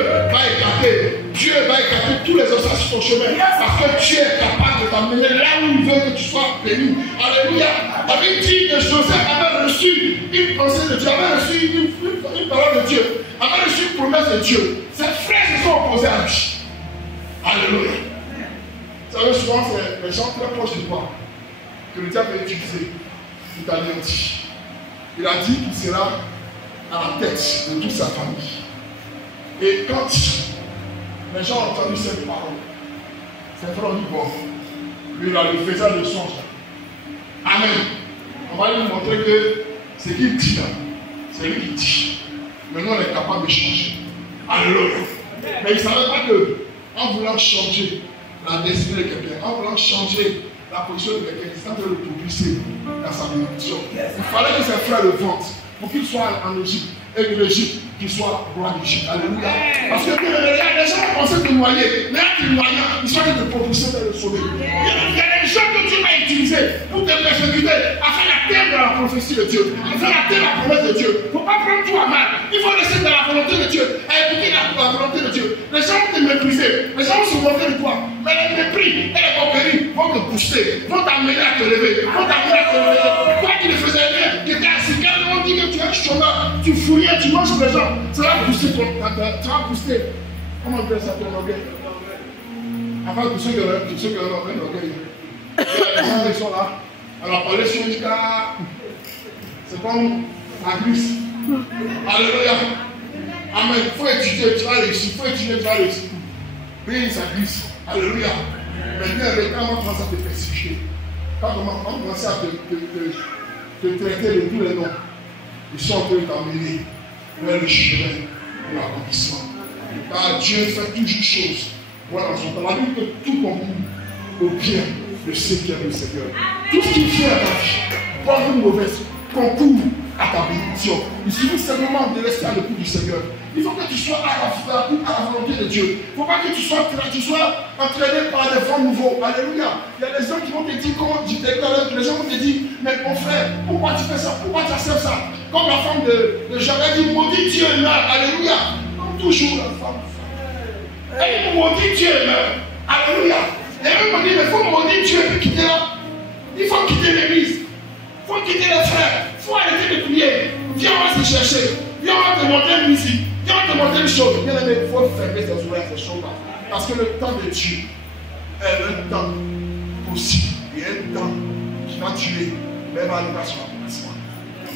va écarter tous les obstacles sur ton chemin, parce que Dieu est capable de t'amener là où il veut que tu sois béni. Alléluia. La Bible dit que Joseph avait reçu une pensée de Dieu, avait reçu une parole de Dieu, avait reçu une promesse de Dieu. Ses frères se sont opposés à lui. Alléluia. Vous savez, souvent, c'est les gens très proches de toi que le diable a utilisé pour t'anéantir. Il a dit qu'il sera à la tête de toute sa famille. Et quand les gens ont entendu cette parole, ses frères ont dit, bon, lui, il a le faisant de songe. Amen. On va lui montrer que ce qu'il dit là, c'est lui qui dit. Maintenant, on est capable de changer. Alléluia. Mais il ne savait pas qu'en voulant changer la destinée de quelqu'un, en voulant changer la position de quelqu'un, c'est en train de le propulser dans sa bénédiction. Il fallait que ses frères le vendent pour qu'il soit en Égypte. Et que l'Égypte, qu'il soit roi d'Égypte. Alléluia. Parce que les gens pensaient te noyer. Mais en te noyant, ils sont en train de propulser vers le sommet. Il y a des gens que Dieu va utiliser pour te persécuter afin d'atteindre la prophétie de Dieu, afin d'atteindre la promesse de Dieu. Il ne faut pas prendre tout à mal. Il faut rester dans la volonté de Dieu et écouter la volonté de Dieu. Les gens vont te mépriser, les gens vont se moquer de toi. Mais les mépris et les moqueries vont te booster, vont t'amener à te lever, vont t'amener à te lever. Toi qui ne faisais rien, qui étais assis, quand on dit que tu es un chômeur, tu fouillais, tu manges les gens, ça va booster ton. Ça va booster. Comment on appelle ça ton orgueil? Enfin, pour ceux qui ont un orgueil. Les gens qui sont là, on a parlé sur une carte. C'est comme la glisse. Alléluia. Amen. Il faut étudier, tu vas réussir. Il faut étudier, tu vas réussir. Oui, ça glisse. Alléluia. Maintenant, le temps, on commence à te persécuter. Quand on commence à te traiter de tous les noms, ils sont en train de t'amener vers le chemin de l'accomplissement. Car Dieu fait toujours chose. Voilà, on a dit que tout concourt au bien le Seigneur est le Seigneur. Tout ce qui vient à ta vie, bonne ou mauvaise, concourt à ta bénédiction. Il suffit simplement de rester à l'écoute du Seigneur. Il faut que tu sois à la volonté de Dieu. Il ne faut pas que tu sois entraîné par des vents nouveaux. Alléluia. Il y a des gens qui vont te dire, comment tu t'es les gens vont te dire, mais mon frère, pourquoi tu fais ça? Pourquoi tu acceptes ça? Comme la femme de Jacob dit, maudit Dieu et meurt. Alléluia. Comme toujours la femme. Elle maudit Dieu et meurt. Alléluia. Et elle me dit, mais il faut maudire Dieu et puis quitter là. Il faut quitter l'église. Il faut quitter les frères. Il faut arrêter de prier. Viens, on va se chercher. Viens, on va te montrer une musique. Viens, on va te montrer une chose. Bien aimé, il faut fermer ses oreilles à ces choses-là. Parce que le temps de Dieu est un temps possible. Et un temps qui va tuer. Mais va arriver sur la commencement.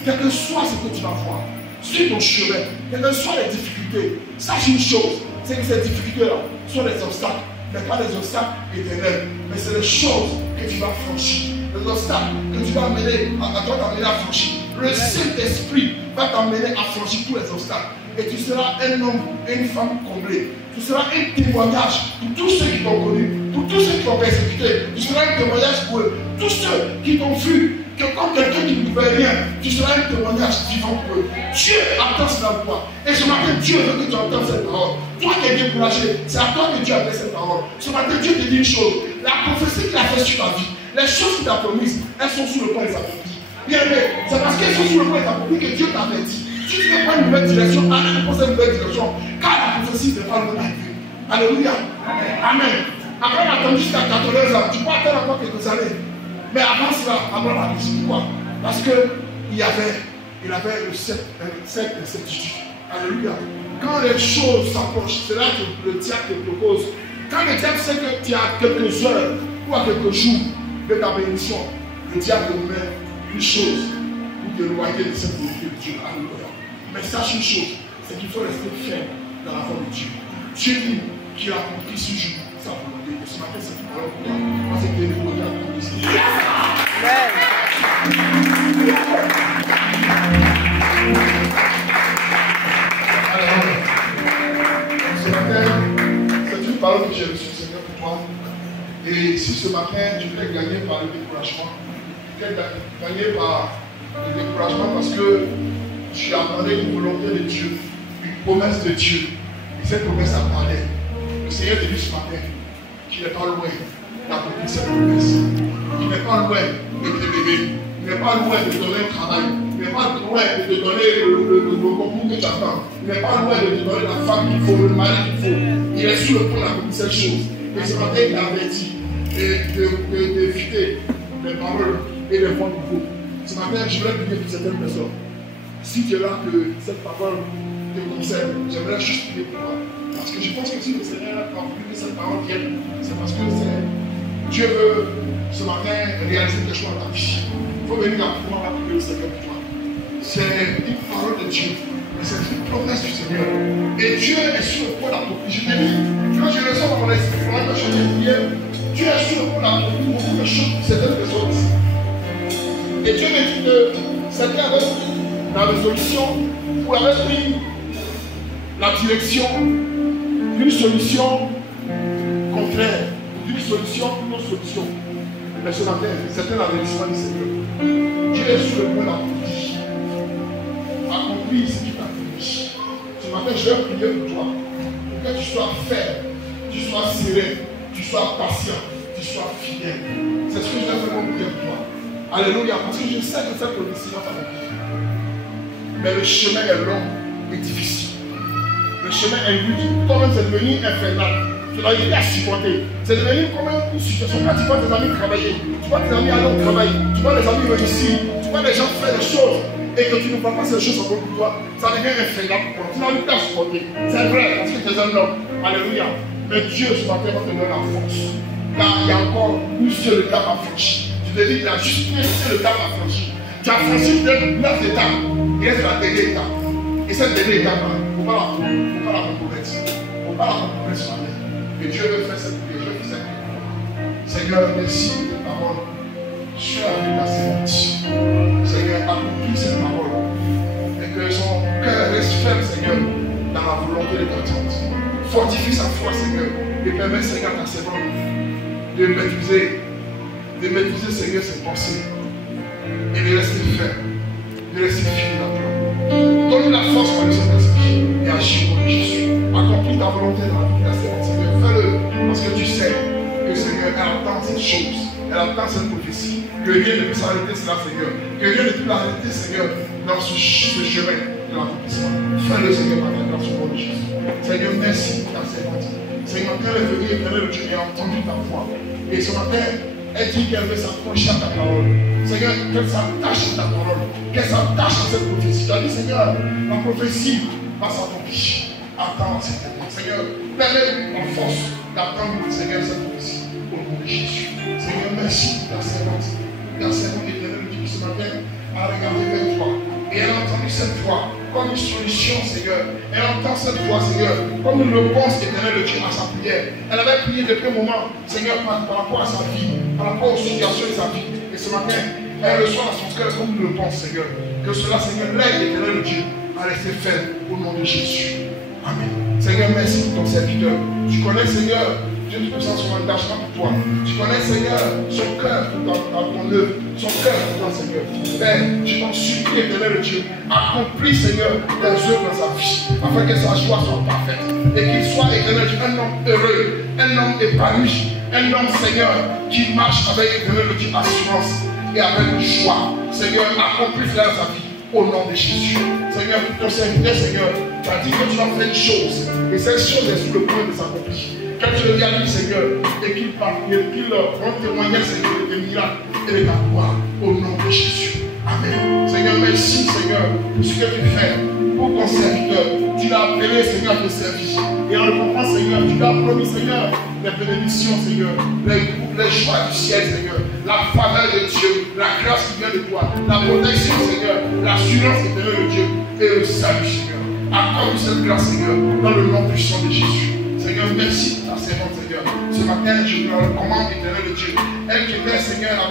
Quel que soit ce que tu vas voir, sur ton chemin, quelles que soient les difficultés, sache une chose, c'est que ces difficultés-là sont des obstacles, mais pas des obstacles éternels, mais c'est des choses que tu vas franchir. Les obstacles que tu vas amener, t'amener à franchir. Le Saint-Esprit va t'amener à franchir tous les obstacles. Et tu seras un homme et une femme comblés. Tu seras un témoignage pour tous ceux qui t'ont connu, pour tous ceux qui t'ont persécuté. Tu seras un témoignage pour eux. Tous ceux qui t'ont fui, que comme quelqu'un qui ne pouvait rien, tu seras un témoignage vivant pour eux. Dieu attend cela de toi. Et ce matin, Dieu veut que tu entendes cette parole. Toi qui es découragé, c'est à toi que Dieu a fait cette parole. Ce matin, Dieu te dit une chose. La prophétie qu'il a faite sur ta vie, les choses qu'il t'a promises, elles sont sur le point de s'accomplir. Bien aimé, c'est parce qu'elles sont sur le point de s'accomplir que Dieu t'avait dit. Si tu veux prendre une nouvelle direction, arrête de prendre une nouvelle direction. Car la prophétie n'est pas le bon. Alléluia. Amen. Après, on attend jusqu'à 14 ans. Tu peux attendre encore quelques années. Mais avant cela, avant la vie, pourquoi? Parce qu'il avait le cercle de certitude. Alléluia. Quand les choses s'approchent, c'est là que le diable te propose. Quand le diable sait que tu as quelques heures ou à quelques jours de ta bénédiction, le diable te met une chose pour t'éloigner de cette volonté de Dieu. Alléluia. Mais sache une chose, c'est qu'il faut rester ferme dans la voie de Dieu. Dieu dit qu'il a accompli ce jour sa volonté. Et ce matin, c'est une parole pour toi. Moi, c'est que les volontés accomplies. Ce matin, c'est une parole que j'ai reçue, Seigneur, pour toi. Et si ce matin, tu peux gagner par le découragement, tu peux gagner par le découragement parce que tu as demandé une volonté de Dieu, une promesse de Dieu. Et cette promesse a parlé. Le Seigneur te dit ce matin qu'il n'est pas loin d'accomplir cette promesse. Il n'est pas loin de te lever. Il n'est pas loin de te donner un travail. Il n'est pas loin de te donner le concours que tu attends. Il n'est pas loin de te donner la femme qu'il faut, le mari qu'il faut. Il est sur le point d'accomplir cette chose. Et ce matin, il a averti d'éviter les paroles et les vents nouveaux. Ce matin, je voulais prier pour certaines personnes. Si tu es là que cette parole te concerne, j'aimerais juste prier pour toi. Parce que je pense que si le Seigneur a voulu que cette parole vienne, c'est parce que Dieu veut ce matin réaliser quelque chose dans ta vie. Il faut venir à pouvoir appliquer le Seigneur pour toi. C'est une parole de Dieu, mais c'est une promesse du Seigneur. Et Dieu est sur le point d'accomplir. Je t'ai dit, quand je le sens dans mon esprit, quand je t'ai prié, Dieu est sur le point d'accomplir beaucoup de choses pour certaines personnes. Et Dieu me dit que certains avaient pris la résolution ou avaient pris la direction d'une solution contraire, d'une solution pour une solution. Mais ce matin, c'était l'avertissement du Seigneur. Dieu est sur le point d'accomplir. Accomplir ce qui t'a promis. Ce matin, je vais prier pour toi. Pour que tu sois ferme, tu sois serein, tu sois patient, tu sois fidèle. C'est ce que je vais vraiment prier pour toi. Alléluia. Parce que je sais que cette promesse va t'accomplir. Mais le chemin est long et difficile. Le chemin est rude, toi-même c'est devenu infernal. Tu vas aider à supporter. C'est devenu comme une situation. Quand tu vois tes amis travailler, tu vois tes amis aller au travail, tu vois les amis réussir, tu vois les gens faire des choses et que tu ne vois pas ces choses en pour toi, ça devient infernal pour toi. Tu n'as plus à supporter. C'est vrai parce que tu es un homme. Alléluia. Mais Dieu ce matin va te donner la force. Car il y a encore une seule étape à franchir. Tu te dis, il y a juste une seule étape à franchir. Tu as franchi 9 étapes. Et là, c'est la dernière étape. Et cette dernière étape, il ne faut pas la compromettre. Il ne faut pas la compromettre ce matin. Et Dieu veut faire cette prière. Je veux faire cette prière. Seigneur, merci de ta parole. Sur la vie de la servante. Seigneur, accomplis cette parole. Et que son cœur reste ferme, Seigneur, dans la volonté de ta tante. Fortifie sa foi, Seigneur. Et permets, Seigneur, à ta servante de maîtriser de maîtriser, Seigneur, ses pensées et de rester ferme, de rester fidèle à toi. Donne la force par le Saint-Esprit et agis au nom de Jésus. Accomplis ta volonté dans la vie de la servante, Seigneur. Fais-le parce que tu sais que, Seigneur, elle attend cette chose, elle attend cette prophétie, que rien ne peut s'arrêter cela, Seigneur. Que rien ne peut l'arrêter, Seigneur, dans ce chemin de l'accomplissement. Fais-le, Seigneur, par ta grâce au nom de Jésus. Seigneur, merci pour ta servante. Seigneur, quand elle est venue, éternel Dieu, et a entendu ta voix. Et ce matin, elle dit qu'elle veut s'accrocher à ta parole. Seigneur, qu'elle s'attache à ta parole, qu'elle s'attache à cette prophétie. Tu as dit, Seigneur, la prophétie va s'accomplir. Attends, Seigneur, permets la force d'attendre, Seigneur, cette prophétie au nom de Jésus. Seigneur, merci pour ta servante. Ta servante éternelle Dieu qui ce matin a regardé vers toi. Et elle a entendu cette voix comme une solution, Seigneur. Elle entend cette voix, Seigneur, comme une réponse éternelle de Dieu à sa prière. Elle avait prié depuis un moment, Seigneur, par rapport à sa vie, par rapport aux situations de sa vie. Et ce matin, elle reçoit dans son cœur comme une réponse, Seigneur. Que cela, Seigneur, l'aide éternelle de Dieu à rester ferme au nom de Jésus. Amen. Seigneur, merci pour ton serviteur. Tu connais, Seigneur, Dieu Tout-Puissant, son engagement pour toi. Tu connais, Seigneur, son cœur pour ton œuvre, son cœur pour toi, Seigneur. Père, je t'en supplie, éternel Dieu, accomplis, Seigneur, tes œuvres dans sa vie, afin que sa joie soit parfaite. Et qu'il soit, éternel Dieu, un homme heureux, un homme épanoui, un homme, Seigneur, qui marche avec, éternel Dieu, assurance et avec joie. Seigneur, accomplis cela dans sa vie. Au nom de Jésus. Seigneur, pour ton serviteur, Seigneur, tu as dit que tu vas faire une chose. Et cette chose est sur le point de s'accomplir. Quand tu le réalises, Seigneur, et qu'il rend témoignage, Seigneur, des miracles et de ta gloire. Au nom de Jésus. Amen. Seigneur, merci, Seigneur, pour ce que tu fais pour ton serviteur. Tu l'as appelé, Seigneur, à te servir. Et en le comprenant, Seigneur, tu l'as promis, Seigneur, les bénédictions, Seigneur, les joies du ciel, Seigneur, la faveur de Dieu, la grâce qui vient de toi, la protection, Seigneur, l'assurance éternelle de Dieu et le salut, Seigneur. Accorde cette grâce, Seigneur, dans le nom puissant de Jésus. Seigneur, merci pour ta servante, Seigneur. Ce matin, je te recommande, éternel de Dieu. Elle qui était, Seigneur,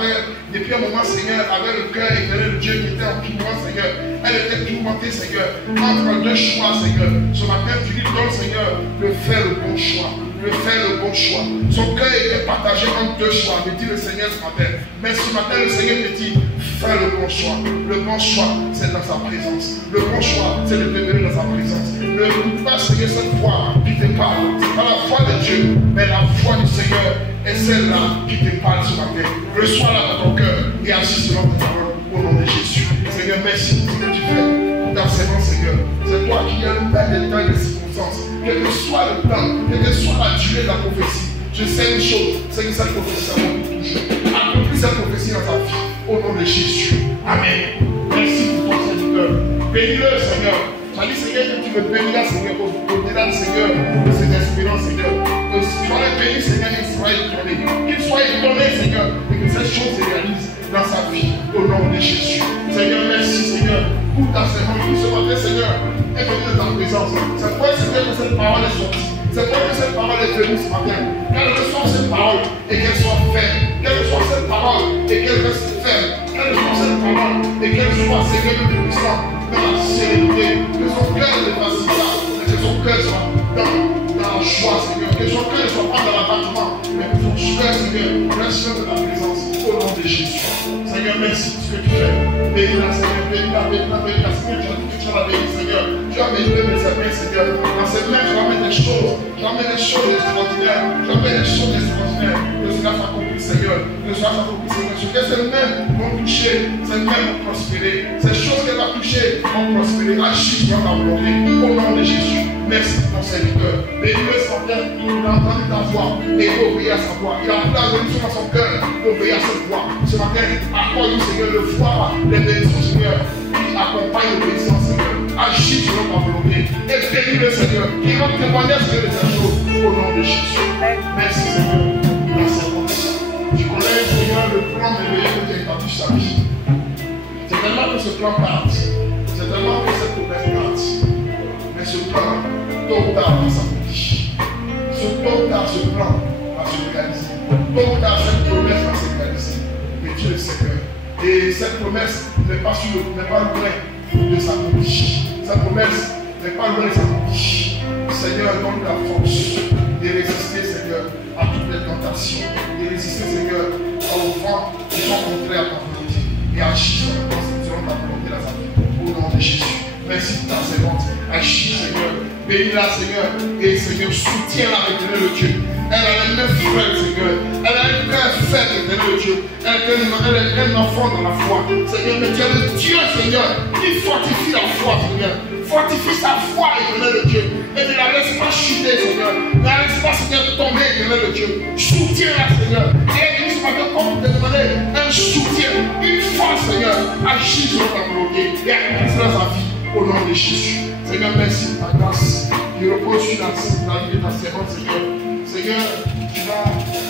depuis un moment, Seigneur, avec le cœur éternel de Dieu qui était en tourment, Seigneur. Elle était tourmentée, Seigneur, entre deux choix, Seigneur. Ce matin, tu lui donnes, Seigneur, de faire le bon choix. De faire le bon choix. Son cœur était partagé entre deux choix, me dit le Seigneur ce matin. Mais ce matin, le Seigneur te dit, fais le bon choix. Le bon choix, c'est dans sa présence. Le bon choix, c'est de demeurer dans sa présence. Ne écoute pas, Seigneur, cette voix qui te parle. C'est pas la voix de Dieu, mais la voix du Seigneur est celle-là qui te parle ce matin. Reçois-la dans ton cœur et agis selon ta parole au nom de Jésus. Seigneur, merci pour ce que tu fais pour ta servante, Seigneur. C'est toi qui es le Père des temps et des circonstances. Quel que soit le temps, quelle que soit la durée de la prophétie, je sais une chose, c'est que cette prophétie va pour toujours. Accomplis cette prophétie dans ta vie, au nom de Jésus. Amen. Merci pour ton serviteur. Bénis-le, Seigneur. Tu as dit, Seigneur, que tu me béniras, Seigneur, au-delà, Seigneur, de ses espérances, Seigneur. Que sois béni, Seigneur, qu'il soit étonné. Qu'il soit étonné, Seigneur, et que cette chose se réalise dans sa vie, au nom de Jésus. Seigneur, merci, Seigneur, pour ta servante. Ce matin, Seigneur, est venue dans ta présence. C'est pour Seigneur, que cette parole est sortie. C'est pour que cette parole est venue ce matin. Qu'elle reçoive cette parole et qu'elle soit ferme. Qu'elle reçoive cette parole et qu'elle reste ferme. Qu'elle reçoive cette parole et qu'elle soit, Seigneur, le plus puissant dans la sérénité. Que son cœur ne fasse pas, mais que son cœur soit dans la joie, Seigneur. Que son cœur ne soit pas dans l'abattement, mais que son cœur, Seigneur, reste de ta présence au nom de Jésus. Seigneur, merci pour ce que tu fais. Bénis-la, Seigneur, bénis-la, bénis-la, bénis-la. Seigneur, tu as dit que tu l'as béni, Seigneur. Tu as béni mes mains, Seigneur. Dans ces mains, tu vas mettre des choses. Tu vas mettre des choses extraordinaires. Tu vas mettre des choses extraordinaires. Que cela s'accomplisse, Seigneur. Que cela s'accomplisse, Seigneur. Ce que ces mains vont toucher, ces mains vont prospérer. Ces choses qu'elle va toucher vont prospérer. Agis dans ta volonté. Au nom de Jésus. Merci pour ton serviteur. Bénis-le ce matin. Il a entendu ta voix et il va obéir à sa voix. Il a pris la bénédiction dans son cœur pour obéir à cette voix. Ce matin, accorde-nous, Seigneur, de voir les bénédictions, Seigneur, qui accompagnent l'obéissance, Seigneur. Agis selon ta volonté. Et bénis-le, Seigneur, qui rend témoignage de ces choses au nom de Jésus. Merci, Seigneur, pour la servante. Tu connais, Seigneur, le plan merveilleux que tu as établi sur sa vie. C'est tellement que ce plan parte. C'est tellement que cette promesse parte. Mais ce plan, tôt ou tard, va s'accomplir. Tôt ou tard, ce plan va se réaliser. Tôt ou tard, cette promesse va se réaliser. Et Dieu le sait. Et cette promesse n'est pas loin de s'accomplir. Cette promesse n'est pas loin de s'accomplir. Seigneur, donne la force de résister, Seigneur, à toutes les tentations et résister, Seigneur, aux vents qui sont contraires à ta volonté et agis selon ta volonté dans sa vie. Au nom de Jésus. Merci pour ta servante. Agis, Seigneur. Bénis-la, Seigneur. Et Seigneur, soutiens-la, éternel Dieu. Elle a les mêmes frères, Seigneur. Elle a un cœur faible, éternel Dieu. Elle est un enfant dans la foi. Seigneur, mais tu es le Dieu, Seigneur, qui fortifie la foi, Seigneur. Fortifie sa foi, éternel Dieu. Et ne la laisse pas chuter, Seigneur. Ne la laisse pas, Seigneur, tomber, éternel Dieu. Soutiens-la, Seigneur. Et elle dit ce matin, comme te demander un soutien, une force, Seigneur. Agis sur ta volonté et accomplis dans sa vie. Au nom de Jésus. Seigneur, merci pour ta grâce. Je repose sur la vie de ta servante, Seigneur. Seigneur, tu vas,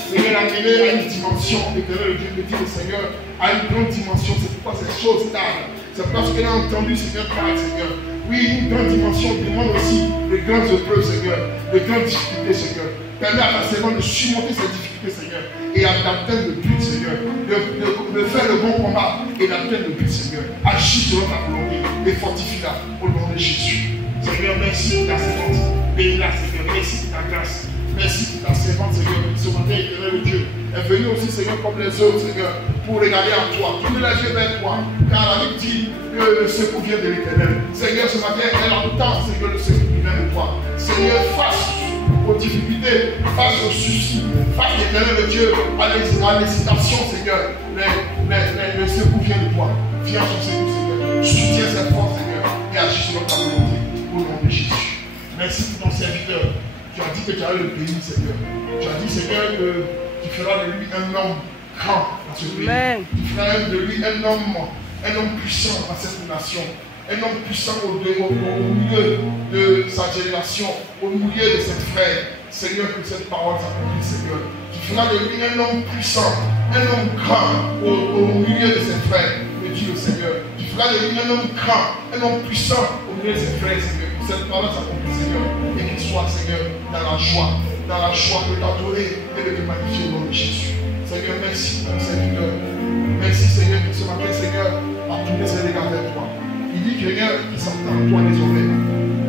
Seigneur, l'amener à une dimension, éternel Dieu, de dire, Seigneur, à une grande dimension. C'est pourquoi ces choses tardent. C'est parce qu'elle a entendu, Seigneur, parler, Seigneur. Oui, une grande dimension demande aussi de grandes épreuves, Seigneur, de grandes difficultés, Seigneur. Permets à ta servante de surmonter ces difficultés, Seigneur, et d'atteindre le but, Seigneur, de faire le bon combat et d'atteindre le but, Seigneur. Agis selon ta volonté et fortifie-la au nom de Jésus. Seigneur, merci pour ta servante. Bénis-la, Seigneur. Merci pour ta grâce. Merci pour ta servante, Seigneur. Ce matin, éternel Dieu, est venue aussi, Seigneur, comme les autres, Seigneur, pour regarder à toi. Tournez les yeux vers toi, car la Bible dit que le secours vient de l'Éternel. Seigneur, ce matin, elle entend, Seigneur, le secours qui vient de toi. Seigneur, face aux difficultés, face aux soucis, face, éternel Dieu, à l'hésitation, Seigneur, le secours vient de toi. Viens sur secours, Seigneur. Soutiens cette force, Seigneur, et agis sur ta volonté, au nom de Jésus. Merci pour ton serviteur. Tu as dit que tu allais le bénir, Seigneur. Tu as dit, Seigneur, que tu feras de lui un homme grand dans ce pays. Tu feras de lui un homme puissant dans cette nation. Un homme puissant au milieu de sa génération, au milieu de ses frères. Seigneur, que cette parole s'accomplisse, Seigneur. Tu feras de lui un homme puissant, un homme grand au milieu de ses frères, me dit le Seigneur. Tu feras de lui un homme grand, un homme puissant au milieu de ses frères, Seigneur. Que cette parole s'accomplisse, Seigneur. Et qu'il soit, Seigneur, dans la joie de t'adorer et de te magnifier au nom de Jésus. Seigneur, merci pour ton serviteur. Merci, Seigneur, que ce matin, Seigneur, a tourné ses regards vers toi. Il dit qu'il s'attend à toi désormais.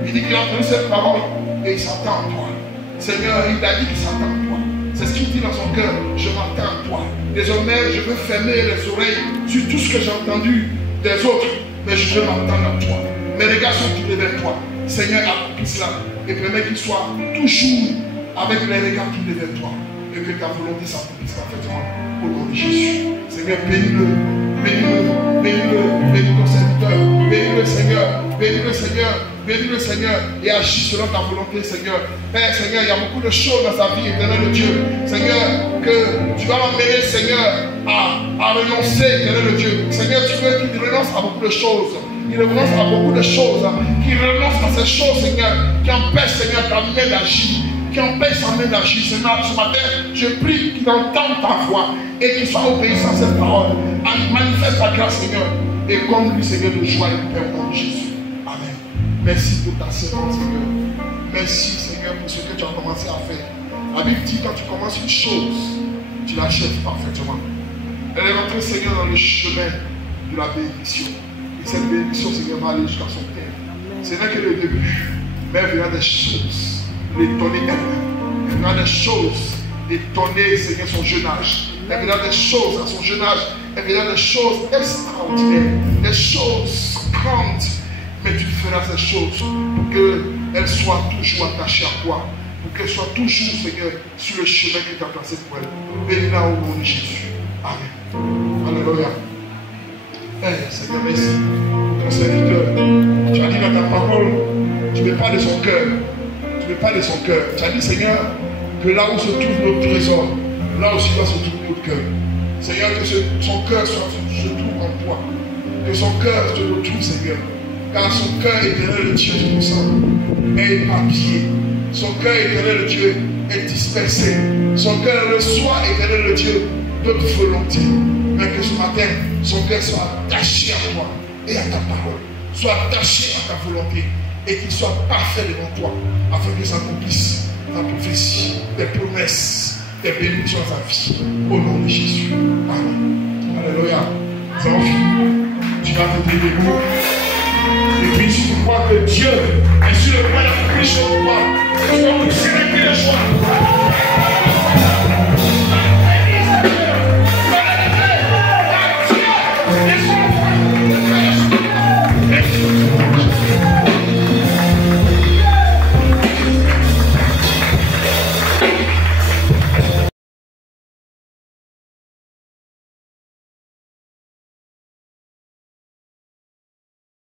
Il dit qu'il a entendu cette parole et il s'attend à toi. Seigneur, il a dit qu'il s'attend à toi. C'est ce qu'il dit dans son cœur. Je m'attends à toi. Désormais, je veux fermer les oreilles sur tout ce que j'ai entendu des autres. Mais je veux m'attendre à toi. Mes regards sont tournés vers toi. Seigneur, accomplis cela. Et permets qu'il soit toujours avec les regards tournés vers toi. Et que ta volonté s'accomplisse parfaitement au nom de Jésus. Seigneur, bénis-le. Bénis-le. Bénis-le. Bénis ton serviteur. Bénis-le, Seigneur. Bénis-le, Seigneur. Bénis-le, Seigneur. Et agis selon ta volonté, Seigneur. Père, Seigneur, il y a beaucoup de choses dans sa vie, éternel Dieu. Seigneur, que tu vas m'emmener, Seigneur, à renoncer, éternel Dieu. Seigneur, tu veux qu'il renonce à beaucoup de choses. Il renonce à beaucoup de choses. Qu'il renonce à ces choses, Seigneur, qui empêchent, Seigneur, ta main d'agir. Qui empêche sa main d'agir. Seigneur, ce matin, je prie qu'il entende ta voix et qu'il soit obéissant à cette parole. Manifeste ta grâce, Seigneur. Et comme lui, Seigneur, de joie et de paix au nom de Jésus. Amen. Merci pour ta servante, Seigneur. Merci, Seigneur, pour ce que tu as commencé à faire. La Bible dit quand tu commences une chose, tu l'achèves parfaitement. Elle est rentrée, Seigneur, dans le chemin de la bénédiction. Et cette bénédiction, Seigneur, va aller jusqu'à son terme. Ce n'est que le début, mais il y a des choses. L'étonner elle-même. Elle verra des choses, étonner, Seigneur, son jeune âge. Elle verra des choses à son jeune âge. Elle verra des choses extraordinaires, des choses grandes. Mais tu feras ces choses pour qu'elle soit toujours attachée à toi. Pour qu'elle soit toujours, Seigneur, sur le chemin que tu as placé pour elle. Bénis-la au nom de Jésus. Amen. Alléluia. Seigneur, merci pour ton serviteur. Tu as dit dans ta parole, tu ne mets pas de son cœur. Pas de son cœur. Tu as dit, Seigneur, que là où se trouve notre trésor, là aussi doit se trouver notre cœur. Seigneur, que son cœur se trouve en toi. Que son cœur se retrouve, Seigneur. Car son cœur éternel de Dieu tout ça est éparpillé. Son cœur éternel de Dieu est dispersé. Son cœur reçoit éternel de Dieu d'autres volontés. Mais que ce matin, son cœur soit attaché à toi et à ta parole. Soit attaché à ta volonté. Et qu'il soit parfait devant toi, afin que s'accomplisse ta prophétie, tes promesses, tes bénédictions dans ta vie. Au nom de Jésus. Amen. Alléluia. Nous avons fini. Tu vas te dire des mots. Et puis si tu crois que Dieu est sur le point d'accomplir chez toi, tu vas nous célébrer les joies.